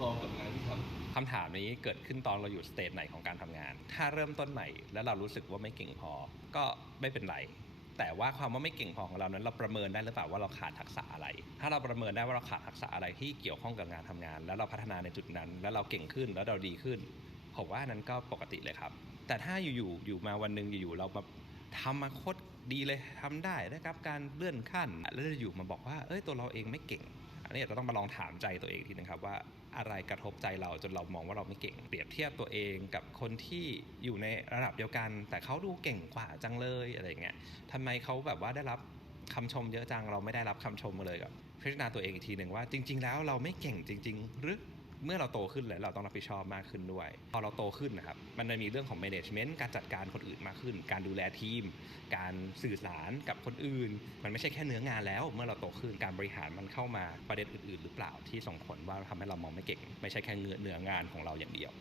พอกับงานที่ทำคำถามนี้เกิดขึ้นตอนเราอยู่สเตจไหนของการทำงาน ถ้าเริ่มต้นใหม่แล้วเรารู้สึกว่าไม่เก่งพอ ก็ไม่เป็นไรแต่ว่าความว่าไม่เก่งพอของเรานั้นเราประเมินได้หรือเปล่าว่าเราขาดทักษะอะไร ถ้าเราประเมินได้ว่าเราขาดทักษะอะไรที่เกี่ยวข้องกับงานทำงาน แล้วเราพัฒนาในจุดนั้น แล้วเราเก่งขึ้นแล้วเราดีขึ้นผมว่านั้นก็ปกติเลยครับ แต่ถ้าอยู่ๆอยู่มาวันหนึ่งอยู่ๆเราแบบทำมาโคตรดีเลยทำได้ได้รับการเลื่อนขั้นแล้วอยู่มาบอกว่าเอ้ยตัวเราเองไม่เก่ง อันนี้อาจจะต้องมาลองถามใจตัวเองทีนึงครับว่าอะไรกระทบใจเราจนเรามองว่าเราไม่เก่ง เปรียบเทียบตัวเองกับคนที่อยู่ในระดับเดียวกัน แต่เขาดูเก่งกว่าจังเลยอะไรเงี้ยทำไมเขาแบบว่าได้รับคำชมเยอะจังเราไม่ได้รับคำชมมาเลยกับพิจารณาตัวเองอีกทีหนึ่งว่าจริง ๆ แล้วเราไม่เก่งจริง ๆ หรือ เมื่อเราโตขึ้นเลยเราต้องรับผิดชอบมากขึ้นด้วย พอเราโตขึ้นนะครับ มันจะมีเรื่องของ management การจัดการคนอื่นมากขึ้น การดูแลทีม การสื่อสารกับคนอื่น มันไม่ใช่แค่เนื้องานแล้ว เมื่อเราโตขึ้นการบริหารมันเข้ามาประเด็นอื่น ๆ หรือเปล่าที่ส่งผลว่าทำให้เรามองไม่เก่ง ไม่ใช่แค่เนื้อเนื้องานของเราอย่างเดียว